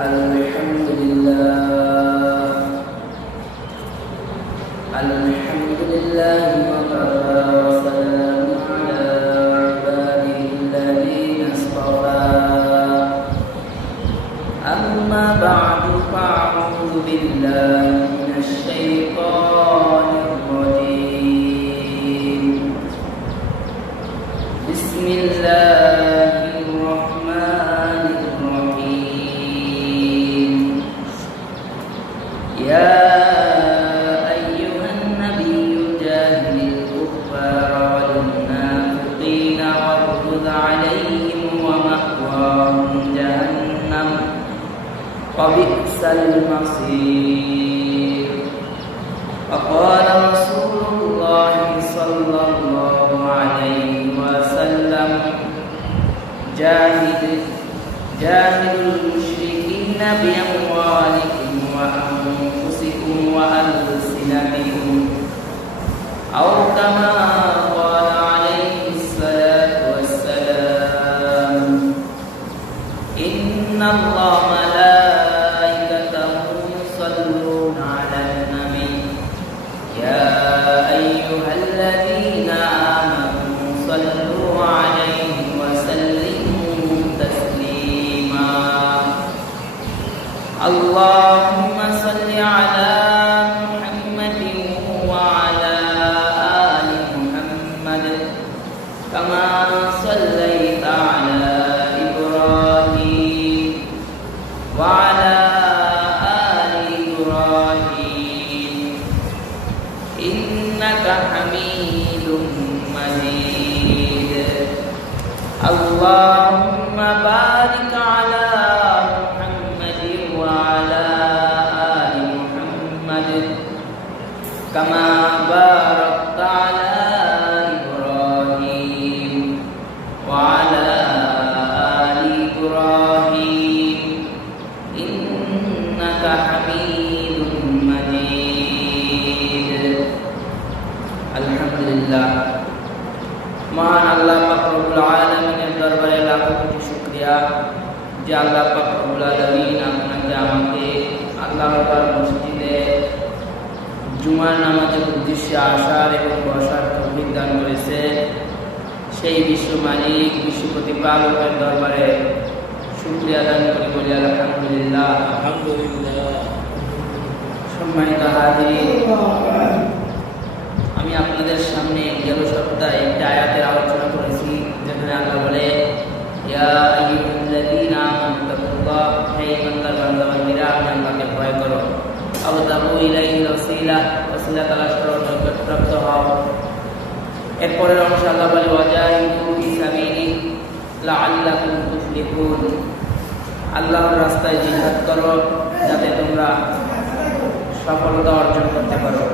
الحمد لله الحمد لله وكفى وسلام على عباده الذين اصطفى أما بعد فأعوذ بالله من الشيطان الرجيم بسم الله الرحمن الرحيم يا أيها النبي جاهد الكفار والمنافقين واغلظ عليهم ومأواهم جهنم وبئس المصير وقال رسول الله صلى الله عليه وسلم جاهدوا المشركين بأموالكم وأنفسكم وألسنتكم أو كما قال عليه الصلاة والسلام إن الله ملائكته يصلون على النبي يا أيها الذين آمنوا صلوا عليه وسلموا تسليما اللهم صل على محمد وعلى آل محمد كما صليت على إبراهيم وعلى آل إبراهيم إنك حميد مجيد اللهم بارك على محمد وعلى آل محمد كما باركت على إبراهيم وعلى آل إبراهيم إنك حميد مجيد الحمد لله मान अल्लाह पाक रब्बुल आलमीনের দরবারে লাখো কোটি শুকরিয়া যে আল্লাহ পাক রব্বুল আলামিন আপনাকে আমাকে আল্লাহর মসজিদে জুমার নামাজের উদ্দেশ্যে আসার এবং বসার তৌফিক দান করেছে। সেই বিশ্ব মালিক বিশ্ব প্রতিপালকের দরবারে শুকরিয়া দান করি বলি আলহামদুলিল্লাহ। সম্মানিত হাজিরিন, আমি আপনাদের সামনে গেল সপ্তাহে একটা আয়াতের আলোচনা করেছি যেখানে আল্লাহ বলে ইয়া আইয়ুহাল্লাযীনা আমানু তাকুল্লাহ, হে ঈমানদার বান্দা-বান্দীরা আমি আল্লাহকে ভয় করো। আবতাগু ইলাইহিল ওয়াসিলা তালাশ করো, নৈকট্যপ্রাপ্ত হও। এরপরের অংশে আল্লাহ বলে ওয়াজাহিদু ফি সাবিলিহি লাআল্লাকুম তুফলিহুন, আল্লাহর রাস্তায় জিহাদ করো যাতে তোমরা সফলতা অর্জন করতে পারো,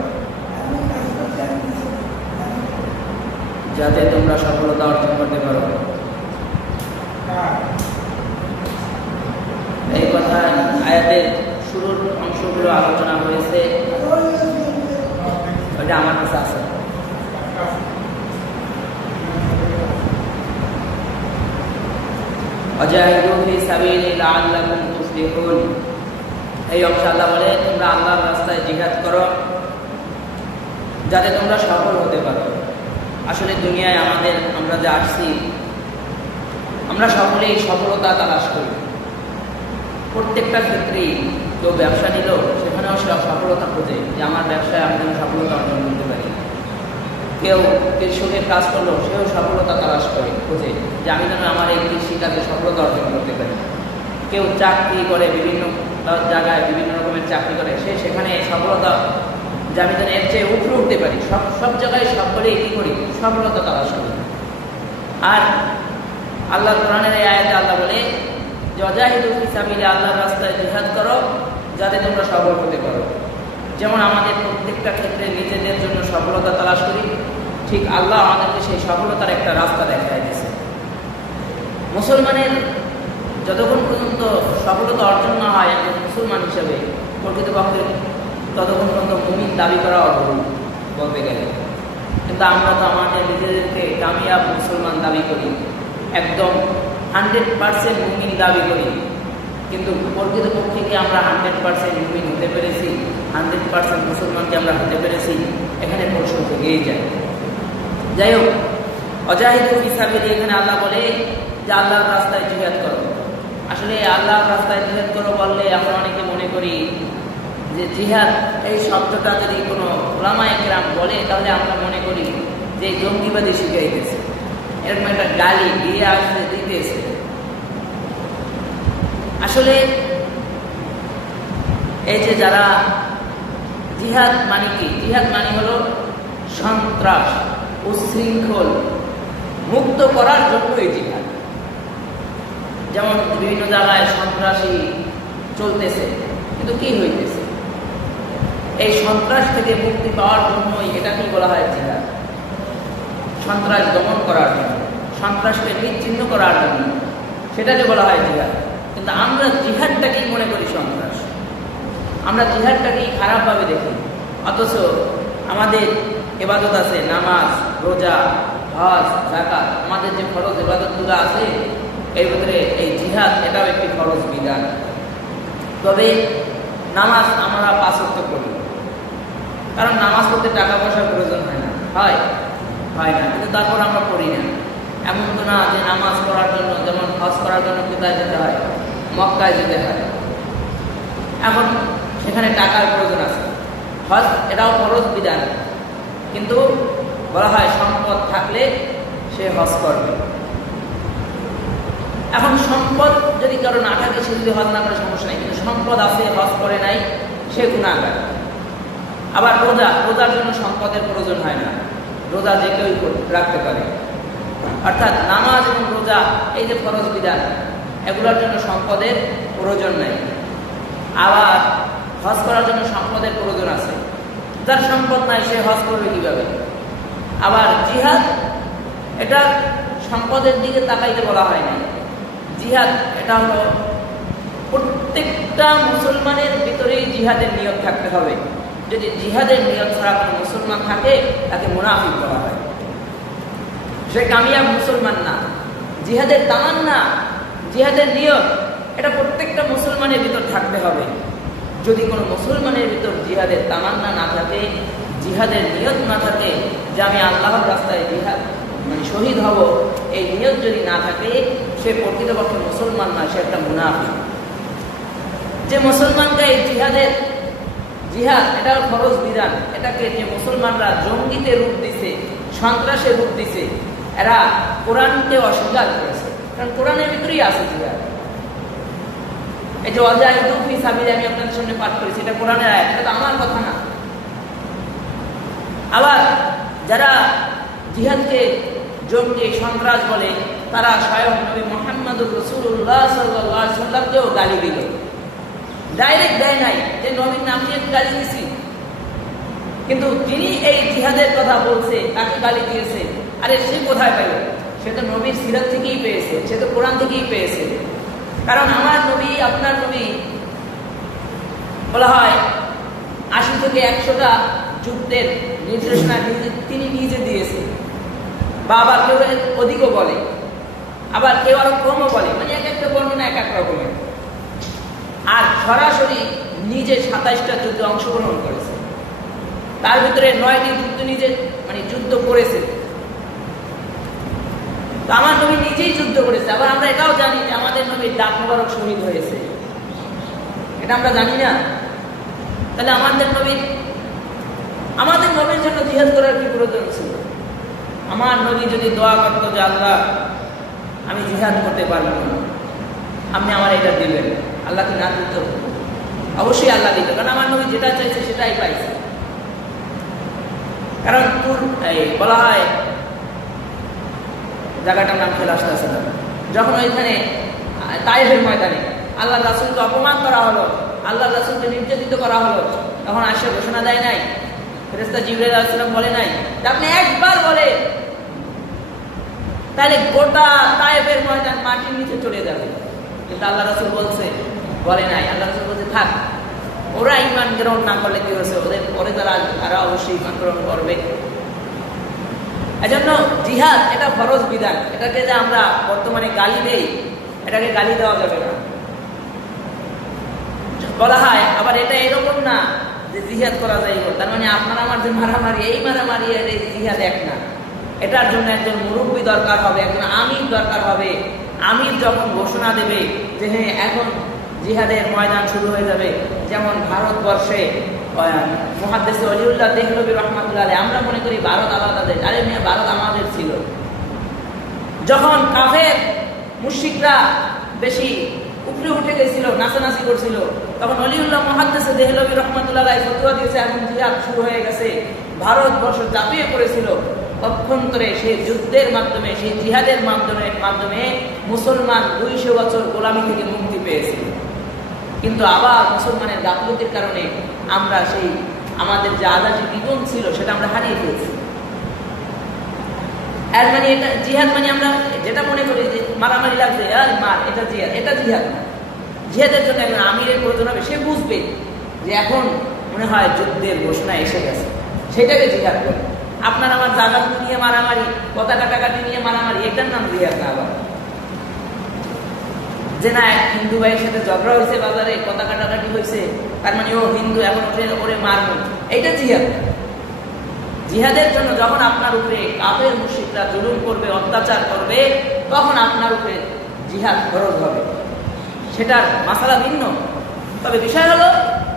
যাতে তোমরা সফলতা অর্জন করতে পারো। এই কথা আয়াতের শুরুর অংশগুলো আলোচনা হয়েছে, ওইটা আমার কাছে আছে। ওয়াজাহিদু ফি সাবিলিহি লাআল্লাকুম তুফলিহুন, এই অংশে আল্লাহ বলে তোমরা আল্লাহর রাস্তায় জিহাদ করো যাতে তোমরা সফল হতে পারো। আসলে দুনিয়ায় আমরা যে আসছি, আমরা সকলেই সফলতা তালাশ করি। প্রত্যেকটা ক্ষেত্রেই কেউ ব্যবসা নিল, সেখানেও সে সফলতা খোঁজে যে আমার ব্যবসায় আমি যেন সফলতা অর্জন করতে পারি। কেউ কৃষকের কাজ করলো, সেও সফলতা তালাশ করে খোঁজে যে আমি যেন আমার এই কৃষিকাজে সফলতা অর্জন করতে পারি। কেউ চাকরি করে, বিভিন্ন জায়গায় বিভিন্ন রকমের চাকরি করে, সে সেখানে সফলতা যে আমি যেন এর চেয়ে উপরে উঠতে পারি। সব জায়গায় সকলেই কী করি? সফলতা তালাশ করি। আর আল্লাহ কোরআনের এই আয়াতে আল্লাহ বলে ওয়াজাহিদু ফি সাবিলিহি, আল্লাহর রাস্তায় জিহাদ করো যাতে তোমরা সফল হতে পারো। যেমন আমাদের প্রত্যেকটা ক্ষেত্রে নিজেদের জন্য সফলতা তালাশ করি, ঠিক আল্লাহ আমাদেরকে সেই সফলতার একটা রাস্তা দেখায় দিয়েছে। মুসলমানের যতক্ষণ পর্যন্ত সফলতা অর্জন না হয় একজন মুসলমান হিসেবে প্রকৃতপক্ষে, ততক্ষণ পর্যন্ত মুমিন দাবি করা অর্জন বলতে গেলে। কিন্তু আমরা তো আমাদের নিজেদেরকে কামিয়াব মুসলমান দাবি করি, একদম 100% মুমিন দাবি করি। কিন্তু প্রকৃতপক্ষে কি আমরা 100% মুমিন হতে পেরেছি? 100% মুসলমানকে আমরা হতে পেরেছি? এখানে প্রশ্ন থেকেই যায়। যাই হোক, অজাহিদু ফি সাবিলি, এখানে আল্লাহ বলে যে আল্লাহর রাস্তায় জিহাদ করো। আসলে আল্লাহর রাস্তায় জিহাদ করো বললে আমরা অনেকে মনে করি যে জিহাদ এই শব্দটা যদি কোনো উলামায়ে কেরাম বলে তাহলে আমরা মনে করি যে জঙ্গিবাদী শিখাইতেছে, এরকম একটা গালি দিয়ে আসতে দিতেছে। আসলে এই যে যারা জিহাদ মানে কি? জিহাদ মানে হলো সন্ত্রাস, উশৃঙ্খল মুক্ত করার জন্য এই জিহাদ। যেমন বিভিন্ন জায়গায় সন্ত্রাসী চলতেছে, কিন্তু কি হইতেছে? এই সন্ত্রাস থেকে মুক্তি পাওয়ার জন্যই এটাকেই বলা হয় জিহাদ। সন্ত্রাস দমন করার জন্য, সন্ত্রাসকে বিচ্ছিন্ন করার জন্য সেটাকে বলা হয় জিহাদ। কিন্তু আমরা জিহাদটাকেই মনে করি সন্ত্রাস, আমরা জিহাদটাকেই খারাপভাবে দেখি। অথচ আমাদের ইবাদত আছে, নামাজ, রোজা, হজ, যাকাত, আমাদের যে ফরজ ইবাদতগুলো আছে এর ভিতরে এই জিহাদ এটাও একটি ফরজ বিধান। তবে নামাজ আমরা 5 ওয়াক্ত করি, কারণ নামাজ পড়তে টাকা পয়সার প্রয়োজন হয় না, হয় না, কিন্তু তারপর আমরা পড়ি না। এমন তো না যে নামাজ পড়ার জন্য, যেমন হজ করার জন্য কোথায় যেতে হয়? মক্কায় যেতে হয়। এখন সেখানে টাকার প্রয়োজন আছে। হজ এটাও ফরজ বিধান, কিন্তু বলা হয় সম্পদ থাকলে সে হজ করবে। এখন সম্পদ যদি কারো না থাকে সে যদি হজ না করে সমস্যা নেই, কিন্তু সম্পদ আছে হজ করে নাই সে গুনাহগার। আবার রোজার জন্য সম্পদের প্রয়োজন হয় না, রোজা যে কেউই রাখতে পারে। অর্থাৎ নামাজ এবং রোজা এই যে ফরজ বিধান, এগুলোর জন্য সম্পদের প্রয়োজন নেই। আবার হজ করার জন্য সম্পদের প্রয়োজন আছে, যার সম্পদ নাই সে হজ করবে কিভাবে? আবার জিহাদ এটা সম্পদের দিকে তাকাইতে বলা হয় না। জিহাদ এটা হলো প্রত্যেকটা মুসলমানের ভিতরেই জিহাদের নিয়ত থাকতে হবে। যদি জিহাদের নিয়ত ছাড়া কোনো মুসলমান থাকে তাকে মুনাফিক বলা হয়, সে কামিয়াব মুসলমান না। জিহাদের তামান্না, জিহাদের নিয়ত এটা প্রত্যেকটা মুসলমানের ভিতর থাকতে হবে। যদি কোনো মুসলমানের ভিতর জিহাদের তামান্না না থাকে, জিহাদের নিয়ত না থাকে যে আমি আল্লাহর রাস্তায় জিহাদ মানে শহীদ হব, এই নিয়ত যদি না থাকে সে প্রকৃতপক্ষে মুসলমান না, সে একটা মুনাফিক। যে মুসলমানকে এই জিহাদ এটা ফরজ বিধান, এটাকে যে মুসলমানরা জঙ্গিতে রূপ দিছে, সন্ত্রাসের রূপ দিছে, এরা কোরআনকে অস্বীকার করেছে। কারণ কোরআনের ভিতরেই আছে জিহাদ। এই যে ওয়াজাহিদু ফি সাবিলি আমি আপনাদের সামনে পাঠ করেছি, এটা কোরআনের আয়াত, এটা তো আমার কথা না। আবার যারা জিহাদকে জঙ্গি সন্ত্রাস বলে, তারা স্বয়ং নবী মুহাম্মদুর রাসূলুল্লাহ সাল্লাল্লাহু আলাইহি ওয়াসাল্লামকেও গালি দিল। ডাইরেক্ট দেয় নাই যে নবীর নাম নিয়ে গালি দিয়েছি, কিন্তু যিনি এই জিহাদের কথা বলছে তাকে গালি দিয়েছে। আরে সে কোথায় পেল? সে তো নবীর সিরাত থেকেই পেয়েছে, সে তো কোরআন থেকেই পেয়েছে। কারণ আমার নবী, আপনার নবী বলা হয় 80 থেকে 100টা যুদ্ধের নির্দেশনা তিনি নিজে দিয়েছে, বা আবার কেউ অধিকও বলে, আবার কেউ আরো কমও বলে, মানে এক একটা বর্ণনা এক এক রকমের। আর সরাসরি নিজে 27টা যুদ্ধে অংশগ্রহণ করেছে, তার ভিতরে 9টি যুদ্ধ নিজে মানে যুদ্ধ করেছে। তো আমার নবী নিজেই যুদ্ধ করেছে। আবার আমরা এটাও জানি যে আমাদের নবীর ডাক মোবারক শহীদ হয়েছে, এটা আমরা জানি না? তাহলে আমাদের নবীর জন্য জিহাদ করার কি প্রয়োজন ছিল? আমার নবী যদি দোয়া করত যে আল্লাহ আমি জিহাদ করতে পারবো না, আপনি আমার এটা দিবেন, আল্লাহ কি না দিত? অবশ্যই আল্লাহ দিত, কারণ আমার নবী যেটা চাইছে সেটাই পাইছে। কারণ বলা হয় জায়গাটার নাম খেলে আসতে না, যখন ওইখানে তায়েফের ময়দানে আল্লাহ রাসূলকে অপমান করা হলো, আল্লাহ রাসূলকে নির্যাতিত করা হলো, তখন আসে ঘোষণা দেয় নাই, ফেরেশতা জিবরাইল আলাইহিস সালাম বলে নাই যে আপনি একবার বলে তাহলে গোটা তায়েফের ময়দান মাটির নিচে চলে যাবে, কিন্তু আল্লাহ রাসূল বলে নাই। আল্লাহ রাসূল বলছে থাক, ওরা ঈমান গ্রহণ না করলে কি হয়েছে, ওদের পরে তারা অবশ্যই ঈমান গ্রহণ করবে। এজন্য জিহাদ এটা ফরজ বিধান, এটাকে যে আমরা বর্তমানে গালি দেই, এটাকে গালি দেওয়া যাবে না। বলা হয়। আবার এটা এরকম না যে জিহাদ করা যায়, তার মানে আপনার আমার যে মারামারি, এই মারামারি এই জিহাদ এক না। এটার জন্য একজন মুরব্বী দরকার হবে, একজন আমির দরকার হবে। আমির যখন ঘোষণা দেবে যে হ্যাঁ এখন জিহাদের ময়দান শুরু হয়ে যাবে, যেমন ভারতবর্ষে মুহাদ্দিস ওলিউল্লাহ দেহলভী রহমাতুল্লাহ আলাইহি, আমরা মনে করি ভারত আলাদা দেশ, আরে মিয়া ভারত আমাদের ছিল। যখন কাফের মুশরিকরা বেশি উপরে উঠে গেছিল, নাচানাচি করছিল, তখন ওলিউল্লাহ মুহাদ্দিস দেহলভী রহমাতুল্লাহ আলাইহি ফতোয়া দিয়েছে এখন জিহাদ শুরু হয়ে গেছে। ভারতবর্ষ ঝাঁপিয়ে পড়েছিল। অভ্যন্তরে সেই যুদ্ধের মাধ্যমে, সেই জিহাদের মাধ্যমে মুসলমান 200 বছর গোলামি থেকে মুক্তি পেয়েছিল। কিন্তু আবার মুসলমানের গাফলতির কারণে আমরা সেই আমাদের যে আজাদি জীবন ছিল সেটা আমরা হারিয়ে ফেলেছি। এর মানে এটা জিহাদ মানে আমরা যেটা মনে করি যে মারামারি লাগছে আর মার, এটা জিহাদ, এটা জিহাদ না। জিহাদের জন্য একজন আমিরের প্রয়োজন হবে, সে বুঝবে যে এখন মনে হয় যুদ্ধের ঘোষণা এসে গেছে, সেটাকে জিহাদ করে। আপনার আমার জায়গা নিয়ে মারামারি, পতাকা টাকাটি নিয়ে মারামারি, এটার নাম জিহাদ না। আবার যে না এক হিন্দু ভাইয়ের সাথে ঝগড়া হয়েছে বাজারে, পতাকা টাকাটি হয়েছে, তার মানে ও হিন্দু, এখন ওরে মারবো, এইটা জিহাদ। জিহাদের জন্য যখন আপনার উপরে কাফের মুশরিকরা জুলুম করবে, অত্যাচার করবে, তখন আপনার উপরে জিহাদ ফরজ হবে, সেটার মাসালা ভিন্ন। তবে বিষয় হলো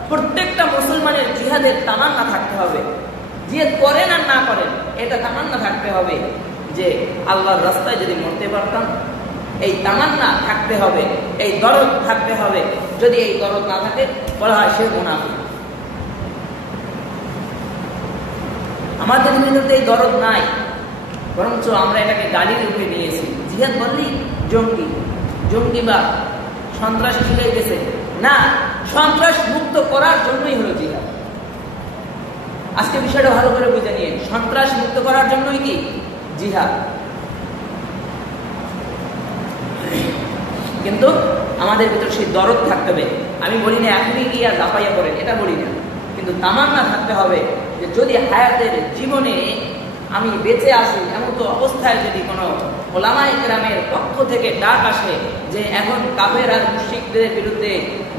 প্রত্যেকটা মুসলমানের জিহাদের তামান্না থাকতে হবে। জিহাদ করেন আর না করেন, এটা তামান্না থাকতে হবে যে আল্লাহর রাস্তায় যদি মরতে পারতাম, এই তামান্না থাকতে হবে, এই দরদ থাকতে হবে। যদি এই দরদ না থাকে বলা হয় সে মুনাফিক। আমাদের ভিতরে এই দরদ নাই, বরঞ্চ আমরা এটাকে গালির রূপে নিয়েছি। জিহাদ বললেই জঙ্গি বা সন্ত্রাসী শিখাইতেছে না, সন্ত্রাস মুক্ত করার জন্যই হলো জিহাদ। আজকে বিষয়টা ভালো করে বুঝে নিয়ে, সন্ত্রাস মুক্ত করার জন্যই কি জিহাদ। কিন্তু আমাদের ভিতরে সেই দরদ থাকতে হবে। আমি বলি না এখনই গিয়ে লাফাইয়া করেন, এটা বলি না, কিন্তু তামান্না থাকতে হবে যে যদি হায়াতের জীবনে আমি বেঁচে আসি, এমন তো অবস্থায় যদি কোনো ওলামায়ে কেরামের পক্ষ থেকে ডাক আসে যে এখন কাফের আর মুশরিকদের বিরুদ্ধে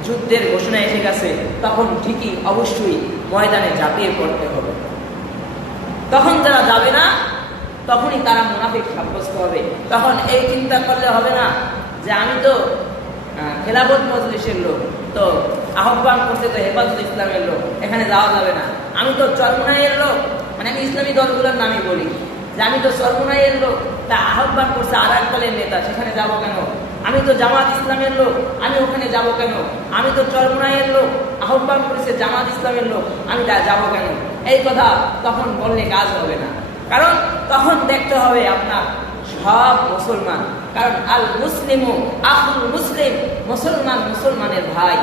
যুদ্ধের ঘোষণা এসে গেছে, তখন ঠিকই অবশ্যই ময়দানে ঝাঁপিয়ে পড়তে হবে। তখন যারা যাবে না, তখনই তারা মুনাফিক সাব্যস্ত হবে। তখন এই চিন্তা করলে হবে না যে আমি তো খেলাফত মজলিসের লোক, তো আহ্বান করছে তো হেফাজত ইসলামের লোক, এখানে যাওয়া যাবে না। আমি তো চরমোনাইয়ের লোক, মানে আমি ইসলামী দলগুলোর নামই বলি যে আমি তো চরমোনাইয়ের লোক, তা আহ্বান করছে আর এক দলের নেতা, সেখানে যাবো কেন? আমি তো জামাত ইসলামের লোক, আমি ওখানে যাবো কেন? আমি তো চরমোনাইয়ের লোক, আহ্বান করেছে জামাত ইসলামের লোক, আমি যাবো কেন? এই কথা তখন বললে কাজ হবে না। কারণ তখন দেখতে হবে আপনার সব মুসলমান, কারণ আল মুসলিমু আখুল মুসলিম, মুসলমান মুসলমানের ভাই।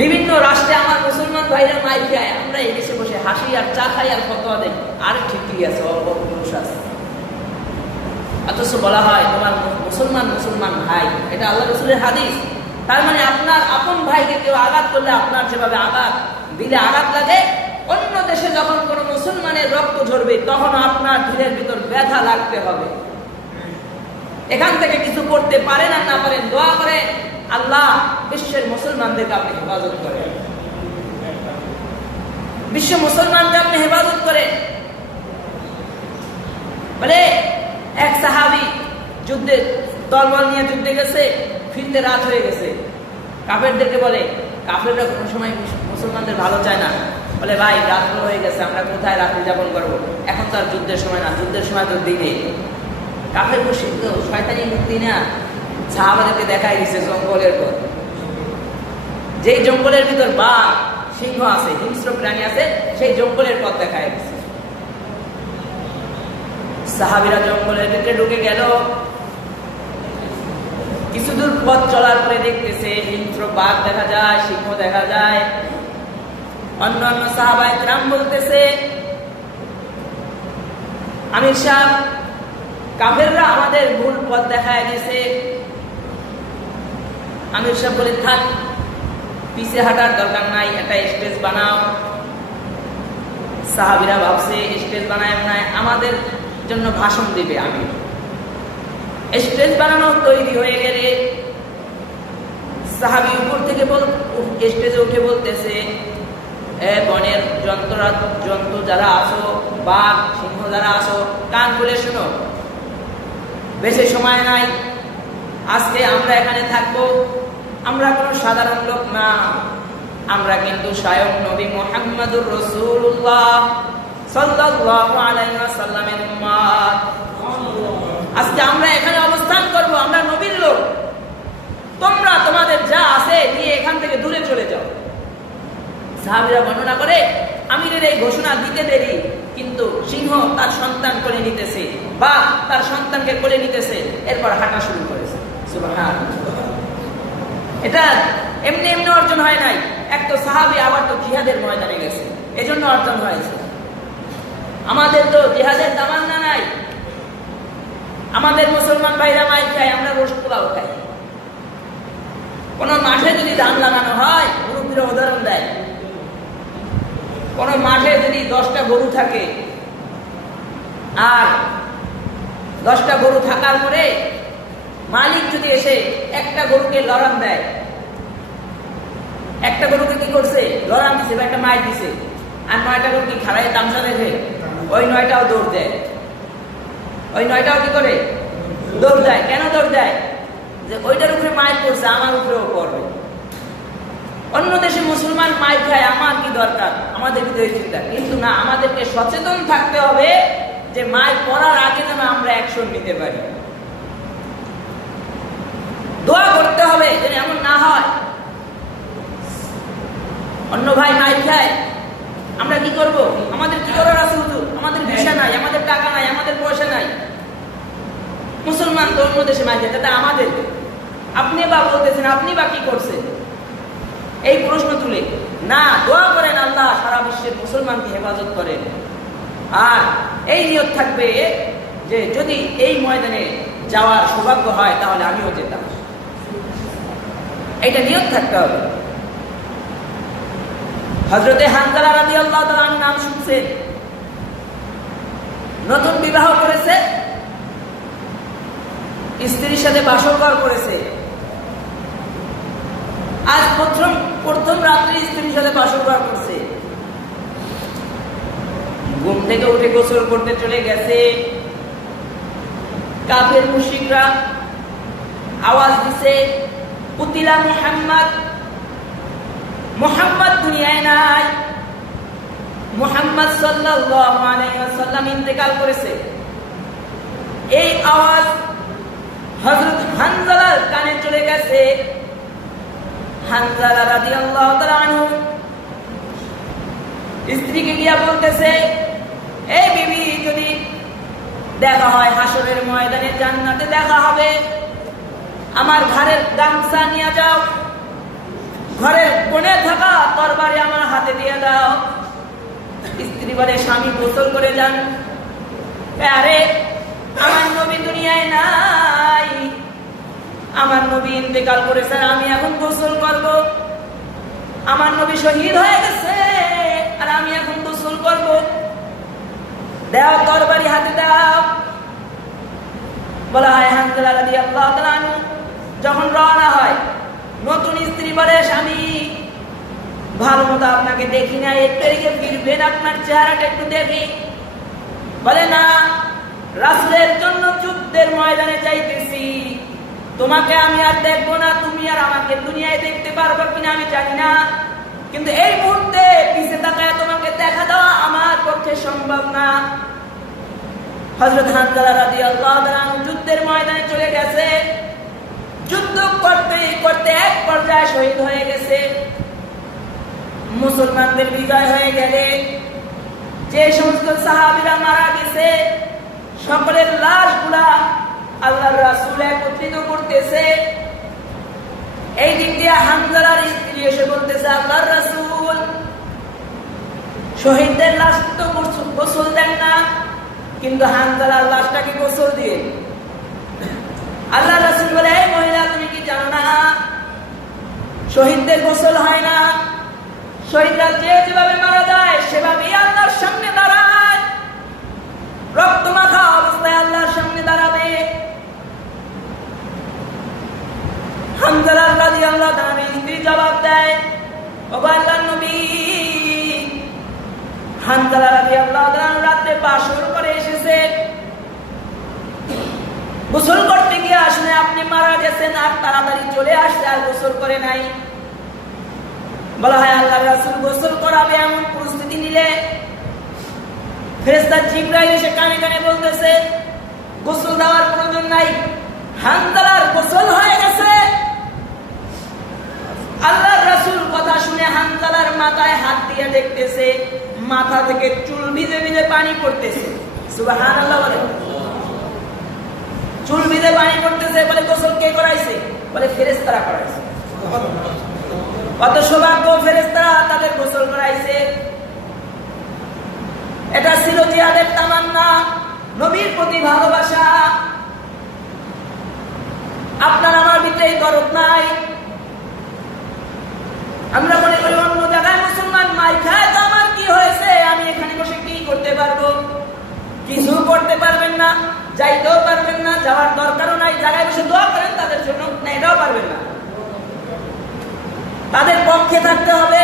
বিভিন্ন রাষ্ট্রে আমার মুসলমান ভাইরা মাইর খায়, আমরা এই দেশে বসে হাসি আর চা খাই আর ফতোয়া দেয়, আর ঠিকই আছে অথচ বলা হয় তোমার মুসলমান ভাই। এটা আল্লাহ রাসূলের হাদিস। তার মানে আপনার আপন ভাইকে কেউ আঘাত করলে আপনার যেভাবে আঘাত দিলে আঘাত লাগে, অন্য দেশে যখন কোনো মুসলমানের রক্ত ঝরবে তখন আপনার দিলের ভিতর ব্যথা লাগতে হবে। এখান থেকে কিছু করতে পারেন আর না পারেন, দোয়া করে আল্লাহ বিশ্বের মুসলমানদেরকে আপনি হেফাজত করেন, বিশ্ব মুসলমানদের আপনি হেফাজত করেন। বলে এক সাহাবী যুদ্ধে তরবারি নিয়ে যুদ্ধে গেছে, ফিরতে রাত হয়ে গেছে। কাফেরদেরকে বলে, কাফেররা কোনো সময় মুসলমানদের ভালো চায় না, বলে ভাই রাত হয়ে গেছে, আমরা কোথায় রাত্রি যাপন করবো? এখন তো আর যুদ্ধের সময় না, যুদ্ধের সময় তো দিনে। কাফের মুশরিক তো শয়তানি মুক্তি না, সাহাবাদেরকে দেখাই দিচ্ছে জঙ্গলের পথ, যেই জঙ্গলের ভিতর বাঘ সিংহ আছে, হিংস্র প্রাণী আছে, সেই জঙ্গলের পথ দেখাই দিচ্ছে। সাহাবীরা জঙ্গলের ভিতরে ঢুকে গেল, কিছু দূর পথ চলার পরে দেখতেছে হিংস্র বাঘ দেখা যায়, সিংহ দেখা যায়। অন্যান্য সাহাবায়ে কেরাম বলতেছে, আমির সাহেব কাফেররা আমাদের ভুল পথ দেখায় দিয়েছে। আমির সাহেব বলে থাক, পিছে হাঁটার দরকার নাই, একটা স্টেজ বানাও। সাহাবীরা ভাবছে স্টেজ বানায় আমাদের জন্য ভাষণ দিবে। স্টেজ বানানো তৈরি হয়ে গেলে সাহাবী উপর থেকে স্টেজে উঠে বলতেছে, এ বনের জন্তু যারা আসো, বাঘ সিংহ যারা আসো, কান খুলে শোনো, বেশি সময় নাই, আজকে আমরা এখানে থাকবো। আমরা কোনো সাধারণ লোক না, আমরা কিন্তু স্বয়ং নবী মুহাম্মদুর রাসূলুল্লাহ সাল্লাল্লাহু আলাইহি ওয়াসাল্লামের উম্মত। আজকে আমরা এখানে অবস্থান করব, আমরা নবীর লোক। তোমরা তোমাদের যা আছে নিয়ে এখান থেকে দূরে চলে যাও। সাহাবীরা বর্ণনা করে, আমিরের এই ঘোষণা দিতে দেরি, কিন্তু সিংহ তার সন্তান কোলে নিতেছে বা তার সন্তানকে কোলে নিতেছে, এরপর হাঁটা শুরু করেছে। সুবহানাল্লাহ। এটা এমনি এমনি অর্জন হয় নাই। এক তো সাহাবী, আবার তো জিহাদের ময়দানে গেছে, এজন্য অর্জন হয়েছে। আমাদের তো জিহাদের তামান্না নাই। আমাদের মুসলমান ভাইরা মাইক খায়, আমরা রোস্ট পোলাও খাই। কোন মাঠে যদি ধান লাগানো হয়, মুরব্বীরা উদাহরণ দেয়, কোন মাঠে যদি 10টা গরু থাকে, আর 10টা গরু থাকার পরে মালিক যদি এসে একটা গরুকে লড়ান দেয়, একটা গরুকে কি করছে, লড়ান দিছে বা একটা মাইর দিছে, আর 9টা গরু কি খাড়ায় তামসা দেখে, ওই 9টাও দৌড় দেয়। ওই 9টাও কি করে, দৌড় দেয়। কেন দৌড় দেয়? যে ওইটার উপরে মাইর পড়ছে, আমার উপরেও পড়বে। অন্য দেশে মুসলমান মাইর খায়, আমার কি দরকার, আমাদের ভিতরে চিন্তা। কিন্তু না, আমাদেরকে সচেতন থাকতে হবে যে মাইর পড়ার আগে যেন আমরা অ্যাকশন নিতে পারি। দোয়া করতে হবে যেন এমন না হয়। অন্য ভাই মাইর খায়, আমরা কি করব? আমাদের কি করার আছে হুজুর? আমাদের ভিসা নাই, আমাদের টাকা নাই, আমাদের পয়সা নাই। মুসলমান তো অন্য দেশে মাইর খায়, তাতে আমাদের, আপনি বা বলতেছেন, আপনি বা কি করছেন? এই প্রশ্ন তুলে না, দোয়া করেন আল্লাহ সারা বিশ্বের মুসলমানকে হেফাজত করেন। আর এই নিয়ত থাকবে যে যদি এই ময়দানে যাওয়ার সৌভাগ্য হয় তাহলে আমিও যেতাম। এইটা নিয়ত থাকতে হবে। হযরতে হানজালা রাদিয়াল্লাহু তাআলা নাম শুনছেন, নতুন বিবাহ করেছে, স্ত্রীর সাথে বাসরঘর করেছে। আজ প্রথম রাত্রি স্ত্রীর সাথে বাসরঘর করছে। ঘুম থেকে উঠে গোসল করতে চলে গেছে। কাফের মুশরিকরা আওয়াজ দিছে, কুতিলা মুহাম্মদ, মুহাম্মদ দুনিয়ায় নাই, মুহাম্মদ সাল্লাল্লাহু আলাইহি ওয়াসাল্লাম ইন্তেকাল করেছে। এই আওয়াজ হযরত হানজালার কানে চলে গেছে। হানজালা রাদিয়াল্লাহু তাআলা আনহু স্ত্রীকে গিয়া বলতেছে, এই বিবি, যদি দেখা হয় হাসরের ময়দানে, জান্নাতে দেখা হবে, আমার ঘরের গামছা নিয়ে যাও, ঘরের কোণে থাকা তরবারি আমার হাতে দিয়ে দাও। স্ত্রী বলে, স্বামী গোসল করে যান। আরে আমার নবী দুনিয়ায় নাই, আমার নবী ইন্তেকাল করেছে, আমি এখন গোসল করব। আমার নবী শহীদ হয়ে গেছে আর আমি এখন গোসল করব। দাও, তরবারি হাতে দাও। বলা হয় হানজালা রাদিয়াল্লাহু তাআলা আনহু যখন রওনা হয়, নতুন স্ত্রী বলে, স্বামী ভালো মতো আপনাকে দেখি না, একটু এদিকে ফিরবেন, আপনার চেহারাটা একটু দেখি। বলে, না, রাসূলের জন্য যুদ্ধের ময়দানে যাইতেছি, তোমাকে আমি আর দেখবো না, তুমি আর আমাকে দুনিয়ায় দেখতে পারবে কিনা আমি জানি না, কিন্তু এই মুহূর্তে পিছে তাকায় তোমাকে দেখা দেওয়া আমার পক্ষে সম্ভব না। হযরত হানজালা রাদিয়াল্লাহু তাআলা যুদ্ধের ময়দানে চলে গেছে। যুদ্ধ করতে করতে এক পর্যায়ে শহীদ হয়ে গেছে। মুসলমানদের বিজয় হয়ে গেলে যে সমস্ত সাহাবীরা মারা গেছে, সকলের লাশগুলা আল্লাহর রাসূল একত্রিত করতেছে। এই দিক দিয়ে হানজালার স্ত্রী এসে বলতেছে, আল্লাহর রাসূল, শহীদদের লাশ তো গোসল দেন না, কিন্তু হানজালার লাশটাকে গোসল দিয়ে। আল্লাহর রাসূল বলে, এই মহিলা, তুমি কি জানো না শহীদদের গোসল হয় না? শহীদরা যেভাবে মারা যায় সেভাবেই আল্লাহর সামনে দাঁড়ায়, রক্ত মাখা অবস্থায় আল্লাহর সামনে দাঁড়াবে। হানজালা রাদিয়াল্লাহু তাআলা ওগো আল্লাহর নবী, হানজালা রাদিয়াল্লাহু তাআলা রাতে বাসর করে এসেছে, গোসল করতে গিয়ে আসলে আপনি মারা গেছেন, আর তাড়াতাড়ি চলে আসছে, আর গোসল করে নাই। বলা হয় আল্লাহর রাসূল গোসল করাবে এমন পরিস্থিতি নিলে ফেরেশতা জিবরাইল এসে কানে কানে বলতেছে গোসল দেওয়ার প্রয়োজন নাই, হানজালার গোসল হয়ে গেছে। আল্লাহর রাসূল কথা শুনে হানজালার মাথায় হাত দিয়ে দেখতেছে মাথা থেকে চুল ভিজে ভিজে পানি পড়তেছে। সুবহানাল্লাহ বলে, চুল ভিজে পানি পড়তেছে। বলে গোসল কে করাইছে? বলে ফেরেশতারা করাইছে। কত সৌভাগ্য, ফেরেশতারা তাদের গোসল করাইছে। এটা ছিল জিহাদের তামান্না, নবীর প্রতি ভালোবাসা। আপনার আমার ভিতরে দরদ নাই। আমরা মনে করি অন্য জায়গায় মুসলমান মাই খায় তো আমার কি হয়েছে, আমি এখানে বসে কি করতে পারবো? কিছু করতে পারবেন না, যাইতেও পারবেন না, যাওয়ার দরকারও নাই। জায়গায় বসে দোয়া করেন তাদের জন্য, না এটাও পারবেন না। তাদের পক্ষে থাকতে হবে।